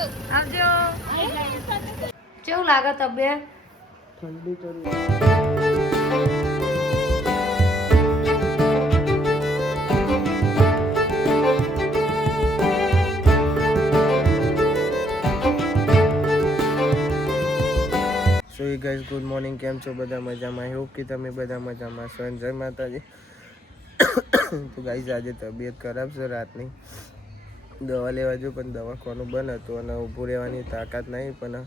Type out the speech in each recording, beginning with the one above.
આવજો. કેવું લાગે તબિયત? ઠંડી ચડી. સો ગાઈઝ ગુડ મોર્નિંગ, કેમ છો બધા? મજામાં? આઈ હોપ કે તમે બધા મજામાં છો. જય માતાજી. તો ગાઈઝ આજે તબિયત ખરાબ છે રાતની, દવા લેવા જો પણ દવાખાનું બંધ હતું અને ઊભું રહેવાની તાકાત નહીં. પણ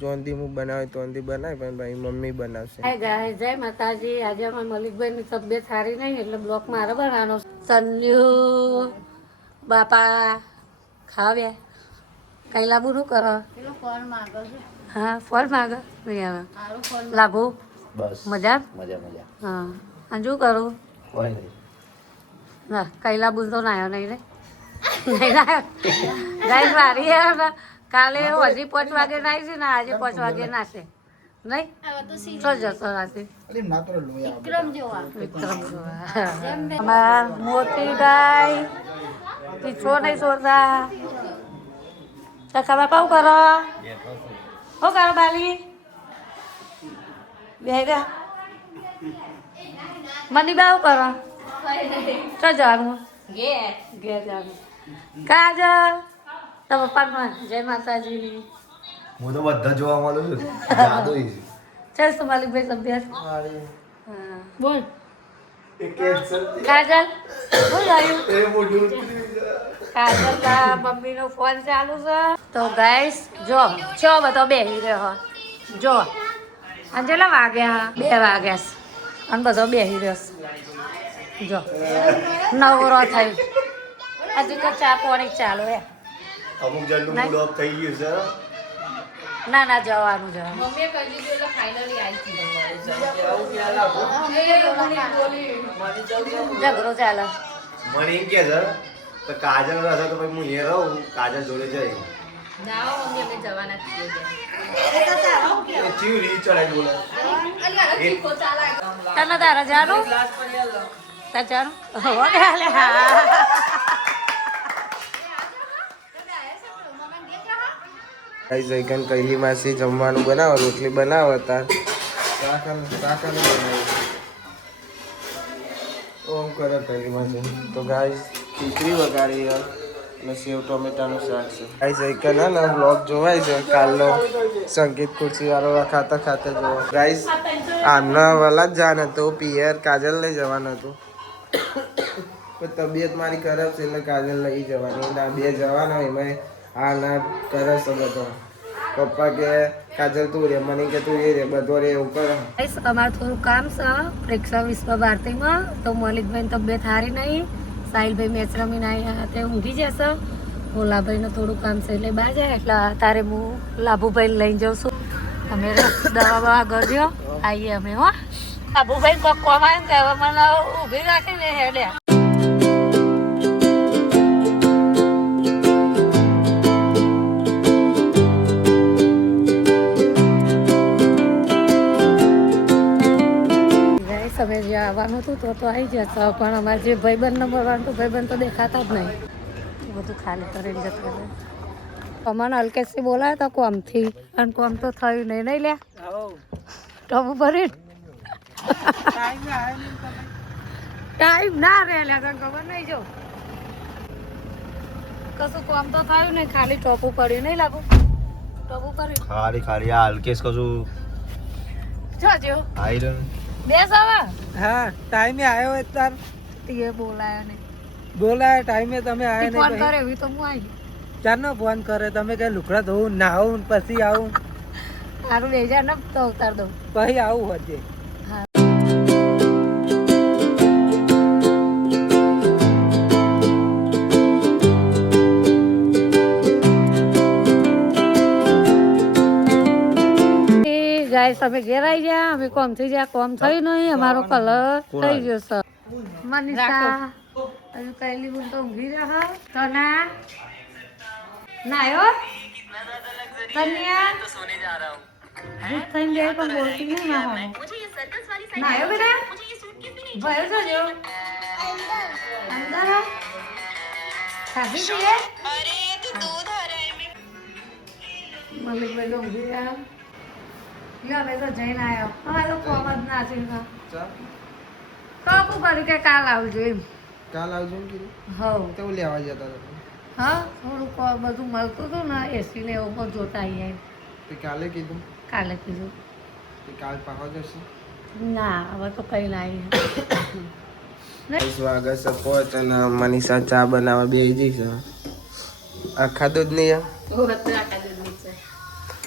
જોનથી હું બનાવે તોનથી બનાવે, પણ ભાઈ મમ્મી બનાવશે. હાય ગાઈસ, જય માતાજી. આજે અમારા મલિકભાઈની તબિયત સારી નહીં એટલે બ્લોક મારે બનાવવાનો. સન્યુ બાપા ખાવ્યા કઈ લાબુ શું કરો? હા, ફળ માગે નહીં આવે. લાભો બસ મજા મજા મજા. હા, અને શું કરું? કોઈ નહીં. ના કઈ લાબુ તો ના આવ્યો નહીં રે. નહીં આવ્યો ગાઈસ મારી યાર. કાલે હજી 5 વાગે નાઈ છે ને આજે 5 વાગે નાશે નહીં. તો જશો રાતે વિક્રમ જોવા. અમાર મોટી ગાય પીછો નહીં છોડતા. ખબર કહું કરો હો કરો બાલી બે ગયા મની બાવ કરો તો જવાનું ઘેર જવાનું. કાજલ તો પપ્પા જય માતાજી. હું તો બધા જોવા મળું છું. જાદુ જય સોમાલિકભાઈ તબિયત બોલ. કેન્સર કાજલ શું થયું? કાજલ મમ્મીનો ફોન ચાલુ છે. તો ગાઈસ જો છો બધો બેસી રહ્યો જો. અને કેટલા વાગ્યા? 2 વાગ્યા છે અને બધો બેસી રહ્યો જો. નવરો થઈ હજુ તો ચા પાણી ચાલુ હે. અમુક જણનું મૂડ ઓફ થઈ ગયું છે. ના ના જવાનું જવાનું. ઝઘડો ચાલે. મને એમ કે છે તો કાજલ હશે તો પછી હું એ રહું, કાજલ જોડે જઈ ચીવડી ચડાઈ બોલે. તને તારા જાનું તાર જાનું હો ને હાલે. હા ગાઈઝ જઈકન કઈલી માસી જમવાનું બનાવો, રોટલી બનાવો. તાર શાકાનું બનાવ્યું ઓમ કરે કઈલી માસી. તો ગાઈઝ ખીચડી વગાડી અને સેવ ટોમેટાનું શાક છે. ગાઈઝ જઈકન હે ને બ્લોગ જોવાય છે કાલનો સંગીત ખુરશી વાળો ખાતા ખાતા જોવા. ગાઈઝ આમના વાલા જ જાન હતું પિયર, કાજલ લઈ જવાનું હતું પણ તબિયત મારી ખરાબ છે એટલે કાજલ લઈ જવાની. ના 2 જવાના એમાં હા ના કરે છે બધો. પપ્પા કે કાજલ તું રે, મને કે તું એ રે, બધો રે એવું કરે. અમારે થોડું કામ છે પ્રેક્ષા વિશ્વ ભારતીમાં. તો મલિકભાઈ તબિયત સારી નહીં. સાહિલભાઈ મેચ રમીને આવ્યા તે ઊંઘી જશે. ભોલાભાઈને થોડું કામ છે એટલે બહાર જાય એટલે તારે હું લાભુભાઈને લઈને જાઉં છું. અમે દવા બવા ગયો આવીએ અમે. હો લાભુભાઈ કોક કોમ આવ્યું કે હવે મને ઊભી રાખીને હેડ્યા. તમે જે આવવાનું હતું તો આવી જશો પણ અમારે જે ભાઈબંધ નંબર 1 તો ભાઈબંધ તો દેખાતા જ નહીં. બધું ખાલી કરીને જતા રહે. અમને હલકેશથી બોલાય તો કોમથી અને કોમ તો થયું નહીં. નહીં લે ટોપ ભરી ટાઈમ ના રે લે તને ખબર નહીં. જો કશું કોમ તો થયું નહીં, ખાલી ટોપું પડ્યું. નહીં લાગુ ટોપું પડ્યું ખાલી ખાલી આ હલકેશ કશું જો આયરન બેસ હવે. હા ટાઈમે આવ્યો હોય તાર તે બોલાયો નહીં. બોલાય ટાઈમે તમે આવ્યા ફોન નહીં. કરે એવી તો હું આવી. ચારનો ફોન કરે તમે કઈ લુકડા ધોવું નાહું પછી આવું સારું લઈ જા ને તો ઉતાર દઉં. પછી આવું હોજે. ગાઈસ અમે ઘેર આવી ગયા. અમે કોમ થઈ ગયા, કોમ થયું નહીં. અમારો કલર થઈ ગયો છે. મનીષા હજુ કઈ લીધું તો ઊંઘી રહ્યો તો ના નાયો કન્યા ભૂત થઈને જાય પણ બોલતી નહીં. નાયો બેટા ભયો છો જો અંદર ખાધી છે. મલિકભાઈ ઊંઘી ગયા લ્યો હવે તો જઈને આવ્યો હવે તો કોમ જ ના છે તો આપું કર્યું કે કાલ આવજો એમ કાલ આવજો ને કીધું હવ તો લેવા જતા હતા હા થોડું બધું મળતું હતું ને એસી ને એવું પણ જોતા આવીએ તે કાલે કીધું કાલે કીધું તે કાલ પાછો જશે ના હવે તો કઈ ના આવીએ સ્વાગત સપોર્ટ અને મનીષા ચા બનાવવા બેસી જઈશ આખા દૂધ ની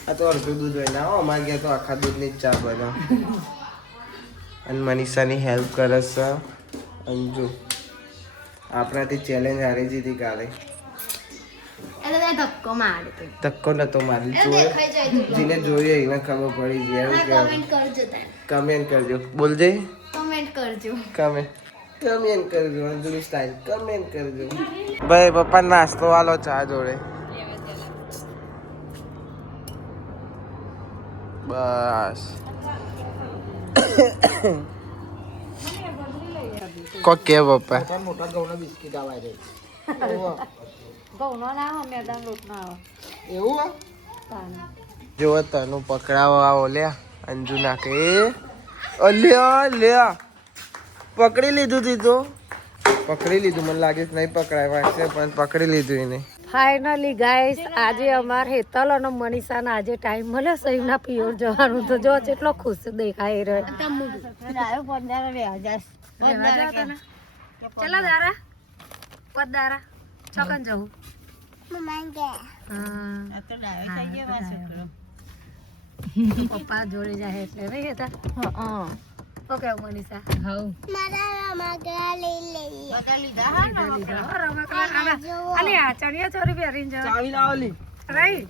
આ તો અડધું દૂધ હોય ના અમારે ગયા તો આખા દૂધની જ ચા બનાવ અને મનીષાની હેલ્પ કરે છે અંજુ આપણાથી ચેલેન્જ હારી જીધી કાલે ધક્કો નતો મારી જેને જોયું એને ખબર પડી જાય કમેન્ટ કરજો બોલજે કમેન્ટ કરજો અંજુની સ્ટાઈલ કમેન્ટ કરજો ભાઈ પપ્પા નાસ્તો વાલો ચા જોડે બસ કોક કે પપ્પા મોટા ઘઉંના બિસ્કિટ આવા છે ઘઉંનો ના આવે મેદાન લોટ ના આવે એવું જો તનું પકડાવો આવો લ્યા અંજુ નાખે અલ્યા લ્યા પકડી લીધું તીધું પકડી લીધું મને લાગે છે નહીં પકડાય વાંચશે પણ પકડી લીધું એને ફાઇનલી ગાઈસ આજે અમાર હેતલ અને મનીષાને આજે ટાઈમ મળ્યો છે એમના પિયોર જવાનું તો જો કેટલો ખુશ દેખાઈ રહ્યો ચલો દારા પદ દારા ચોકન જવું પપ્પા જોડે જાય એટલે નહીં હેતા ઓકે મનીષા અલી આ ચણિયા ચોરી પહેરીને જાવ ચાવી લાવલી રાઈટ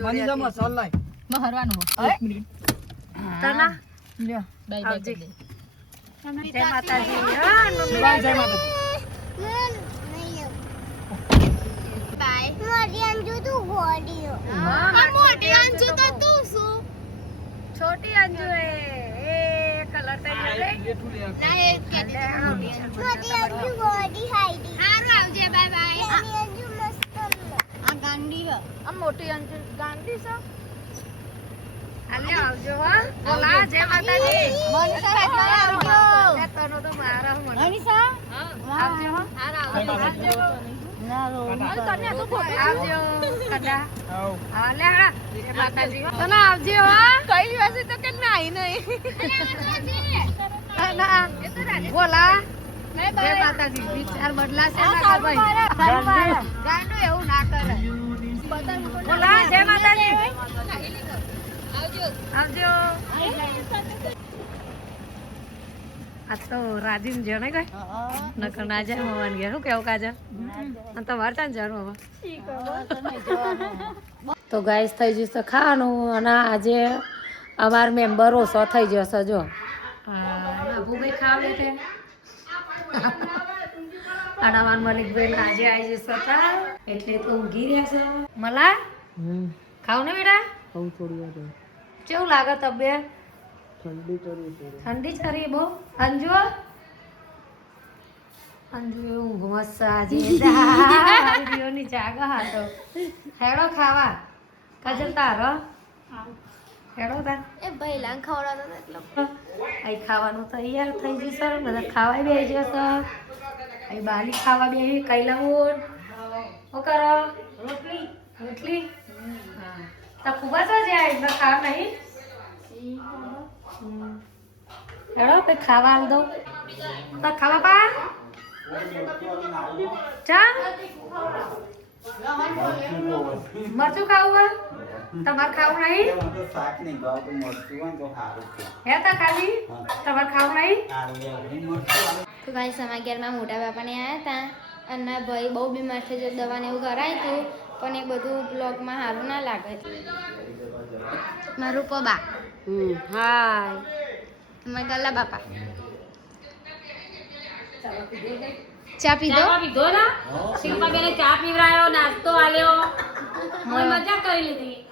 મનીષા મસાલા તના આવજે. જય માતાજી. હા, મમ્મી. જય માતાજી. छोटी अंजू है ये कलर तो ये ना ये छोटी अंजू बॉडी हाइडी हां आवजे बाय बाय अंजू मस्त आ गांडी है आ मोटी अंजू गांडी से अल्ले आवજો હા બોલા જય માતાજી મનીષા આવજો એ તનો તો મારા હું મનીષા હા આવજો હા આવજો ના રો તને તો ફોટો આવજો કડા હા લે હા જય માતાજી તને આવજો હા કઈ દિવસે તો કે નાઈ નહીં ના બોલા જય માતાજી વિચાર બદલાશે ના ભાઈ ગાંડો એવું ના કરે બોલા જય માતાજી આવજો આ તો રાજીન જણે ગઈ નકર ના જાય મવાન ગયા શું કેવું કાજલ અને તો વાર્તા ને જાણું હવે તો ગાઈસ થઈ જશે ખાવાનું અને આજે અમાર મેમ્બર ઓછો થઈ જશે જો ભાઈ ખાવ લે અને અમાર મલિકભાઈ આજે આવી જશે એટલે તો ઊંઘી રહ્યા છે મલા ખાવ ને બેટા ખાવું થોડી વાર કેવું લાગે તબિયત ઠંડી ચરી બહુ અંજુ ઊંઘ મસ્ત આજે ની જાગા હાથો હેડો ખાવા કાજલ તારો હેડો તાર એ ભઈલાન ખવડાવતો એટલો અહીં ખાવાનું તૈયાર થઈ જશે બધા ખાવા બેસી જશે અહીં બાલી ખાવા બેસી કઈ લાવું શું કરો રોટલી રોટલી હા તો ખૂબ જ જાય એમાં ખાવ નહીં હેડો કઈ ખાવા આલ દઉં તો ખાવા પા ચા મરચું ખાવું તમારે ખાવું નહીં હે તા ખાલી તમારે ખાવું નહીં તો ભાઈ સમાગેરમાં મોટા બાપાને આવ્યા હતા અને ભાઈ બહુ બીમાર છે જો દવાને એવું કરાય હતું પણ એ બધું બ્લોગમાં સારું ના લાગે મારું પબા હાય તમારા ગલ્લા બાપા ચા પીધો પીધો ના શિલ્પા બેને ચા પીવરાયો નાસ્તો આલ્યો મોય મજા કરી લીધી